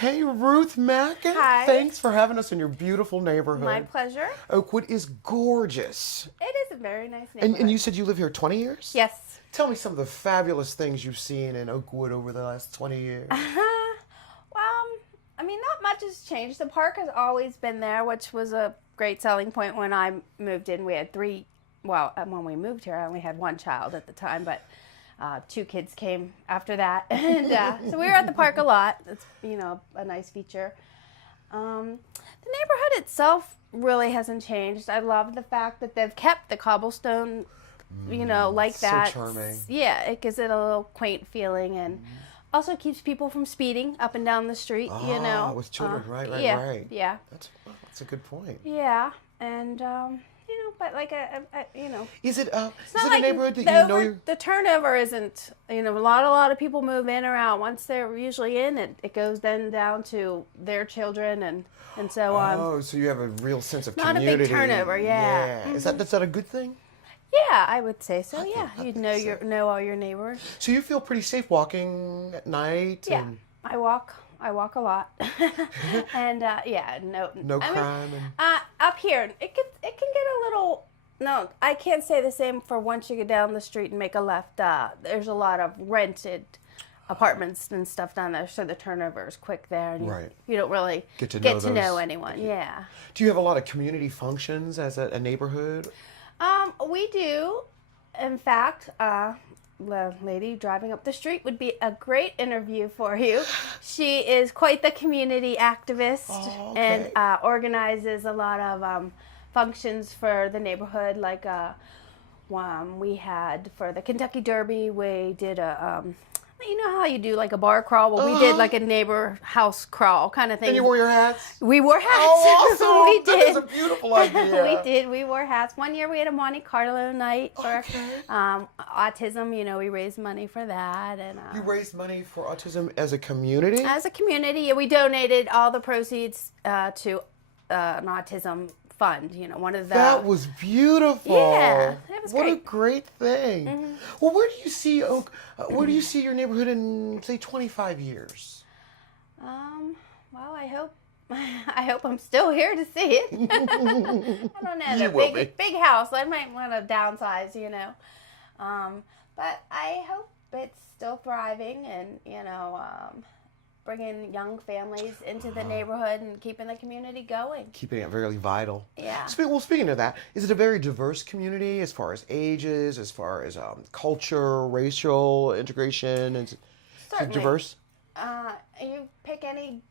Hey, Ruth Mackin. Hi. Thanks for having us in your beautiful neighborhood. My pleasure. Oakwood is gorgeous. It is a very nice neighborhood. And you said you live here 20 years? Yes. Tell me some of the fabulous things you've seen in Oakwood over the last 20 years. I mean, not much has changed. The park has always been there, which was a great selling point when I moved in. We had when we moved here, I only had one child at the time, but two kids came after that. And so we were at the park a lot. It's, a nice feature. The neighborhood itself really hasn't changed. I love the fact that they've kept the cobblestone, like that. So charming. Yeah, it gives it a little quaint feeling and also keeps people from speeding up and down the street, with children, right. Yeah. That's a good point. Yeah, and, but like Is it it's not a like neighborhood that the turnover isn't, a lot of people move in or out. Once they're usually in, it goes then down to their children and so on. Oh, so you have a real sense of Not community. a big turnover, yeah. Mm-hmm. Is that a good thing? Yeah, I would say so. I You'd think so. know all your neighbors. So you feel pretty safe walking at night? Yeah, and I walk a lot, and no crime. Up here, it can get a little. No, I can't say the same for once you get down the street and make a left. There's a lot of rented apartments and stuff down there, so the turnover is quick there, and you don't really get to know anyone. Yeah. Do you have a lot of community functions as a neighborhood? We do. In fact, the lady driving up the street would be a great interview for you. She is quite the community activist and organizes a lot of functions for the neighborhood. Like we had for the Kentucky Derby, we did you know how you do like a bar crawl? Well, we did like a neighbor house crawl kind of thing. And you wore your hats? We wore hats. Oh, awesome. We did. That is a beautiful idea. We did. We wore hats. One year we had a Monte Carlo night for autism. We raised money for that. And you raised money for autism as a community? As a community, we donated all the proceeds to an autism fund. One of the. That was beautiful. Yeah, it was What great. a great thing. Mm-hmm. Well, where do you see where do you see your neighborhood in say 25 years? Well, I hope I'm still here to see it. I don't know. You will be. Big house. I might want to downsize, but I hope it's still thriving and bringing young families into the neighborhood and keeping the community going. Keeping it very vital. Yeah. Speaking of that, is it a very diverse community as far as ages, as far as culture, racial integration? Is it diverse? You pick any,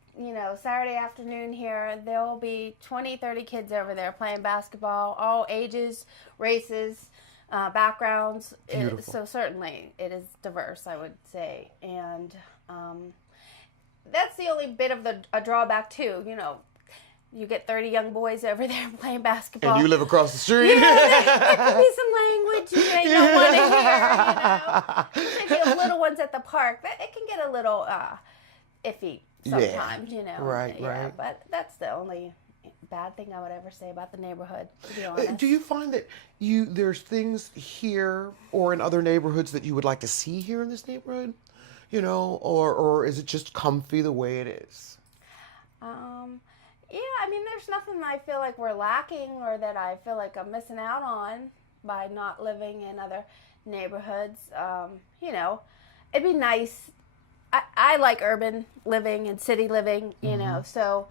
Saturday afternoon here, there will be 20, 30 kids over there playing basketball, all ages, races, backgrounds. Beautiful. So certainly it is diverse, I would say. And that's the only bit of a drawback too. You get 30 young boys over there playing basketball. And you live across the street. There could be some language you don't want to hear. Particularly little ones at the park, it can get a little iffy sometimes. Right. But that's the only bad thing I would ever say about the neighborhood, to be honest. Do you find that there's things here or in other neighborhoods that you would like to see here in this neighborhood? Or is it just comfy the way it is? There's nothing I feel like we're lacking or that I feel like I'm missing out on by not living in other neighborhoods. It'd be nice. I like urban living and city living, so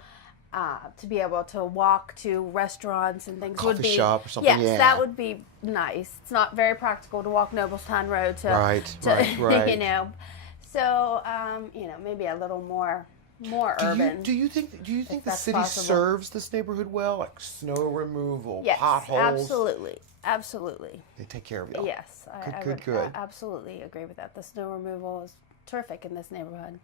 to be able to walk to restaurants and things would be... Coffee shop or something, Yes, that would be nice. It's not very practical to walk Noblestown Road to... Right. So, maybe a little more urban. Do you think the city possible. serves this neighborhood well? Like snow removal, Yes, potholes? absolutely. They take care of y'all. Yes, I would absolutely agree with that. The snow removal is terrific in this neighborhood.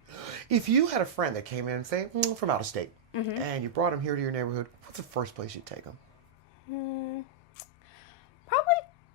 If you had a friend that came in, say, from out of state, and you brought him here to your neighborhood, what's the first place you'd take him?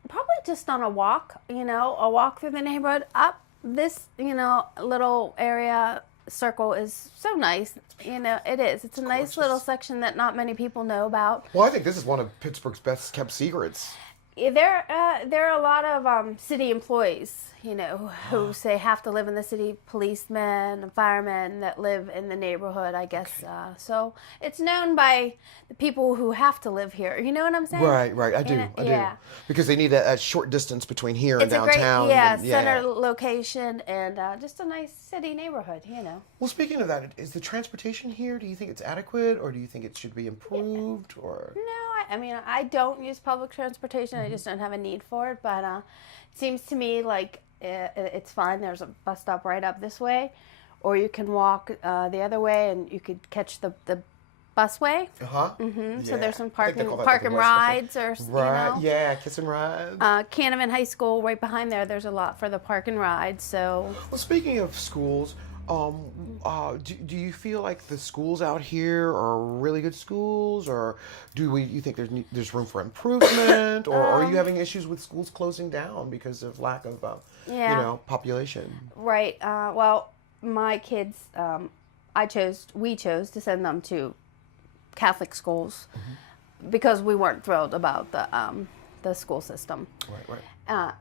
Probably just on a walk, a walk through the neighborhood. Up this, little area circle is so nice. It is. It's a nice little section that not many people know about. Well, I think this is one of Pittsburgh's best kept secrets. There are a lot of city employees you know, who say have to live in the city, policemen and firemen that live in the neighborhood, I guess. Okay. So it's known by the people who have to live here. You know what I'm saying? Right. I do. Because they need a short distance between here and It's a downtown. great, center location and just a nice city neighborhood, you know. Well, speaking of that, is the transportation here, do you think it's adequate, or do you think it should be improved? Or No, I mean, I don't use public transportation. I just don't have a need for it. But it seems to me like it's fine. There's a bus stop right up this way, or you can walk the other way, and you could catch the busway. So there's some park and rides, or you know. Yeah, kiss and rides. Canevin High School right behind there. There's a lot for the park and rides. So. Well, speaking of schools. Do you feel like the schools out here are really good schools, or you think there's room for improvement, or are you having issues with schools closing down because of lack of population? Right. Well, my kids, we chose to send them to Catholic schools because we weren't thrilled about the school system. Right.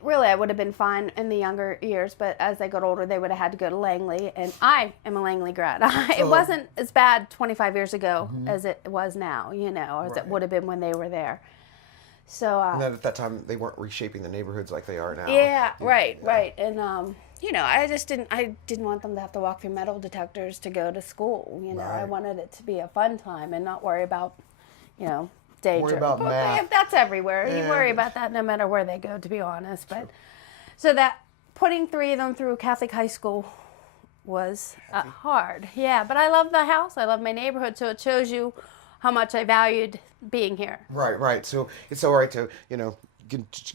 Really, I would have been fine in the younger years, but as they got older, they would have had to go to Langley, and I am a Langley grad. It wasn't as bad 25 years ago as it was now, you know, as it would have been when they were there. So. And then at that time, they weren't reshaping the neighborhoods like they are now. Yeah, right. And you know, I didn't want them to have to walk through metal detectors to go to school. You know, I wanted it to be a fun time and not worry about, you know. Worry about math. That's everywhere. Yeah. You worry about that no matter where they go, to be honest. But so that putting 3 of them through Catholic high school was hard. Yeah, but I love the house. I love my neighborhood. So it shows you how much I valued being here. Right. So it's all right to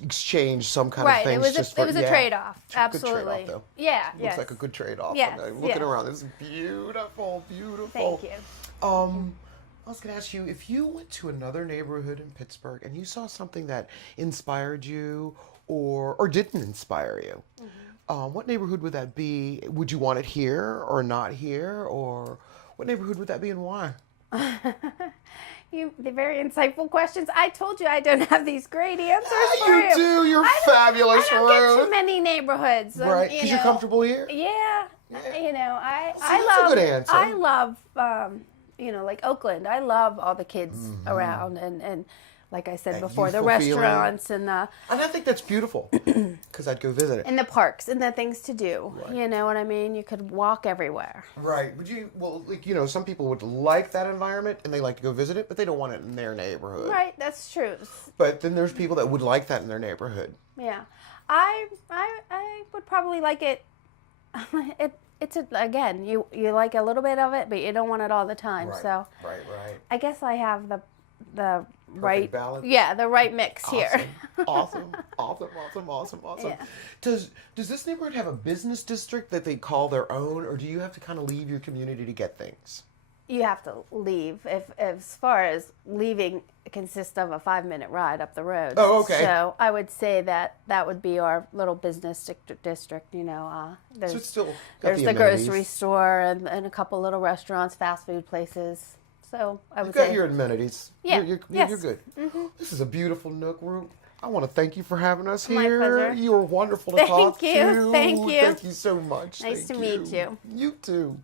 exchange some kind of things. It was a trade-off. Absolutely. Good trade-off, though. Yeah. Looks like a good trade-off. Yes, I'm looking around. This is beautiful. Thank you. I was going to ask you, if you went to another neighborhood in Pittsburgh and you saw something that inspired you or didn't inspire you, what neighborhood would that be? Would you want it here or not here? Or what neighborhood would that be and why? The very insightful questions. I told you I don't have these great answers for you. You do. You're fabulous, I don't Ruth. get too many neighborhoods. Right, because you're comfortable here? Yeah. You know, that's a good answer. I love, you know, like Oakland. I love all the kids around and like I said before, the restaurants and the... And I think that's beautiful because I'd go visit it. And the parks and the things to do. Right. You know what I mean? You could walk everywhere. Right. Some people would like that environment and they like to go visit it, but they don't want it in their neighborhood. Right, that's true. But then there's people that would like that in their neighborhood. Yeah. I would probably like it. Again, you like a little bit of it, but you don't want it all the time. Right. So Right. I guess I have the right balance. Yeah, the right mix here. Awesome. Yeah. Does this neighborhood have a business district that they call their own, or do you have to kind of leave your community to get things? You have to leave. As far as leaving, it consists of a 5-minute ride up the road. Oh, okay. So I would say that would be our little business district. You know, there's so it's still there's the grocery store and a couple little restaurants, fast food places. So I would say you've got your amenities. Yeah, you're good. This is a beautiful nook, Ruth. I want to thank you for having us here. My pleasure. You were wonderful to talk to. Thank you. Thank you so much. Nice to meet you. You too.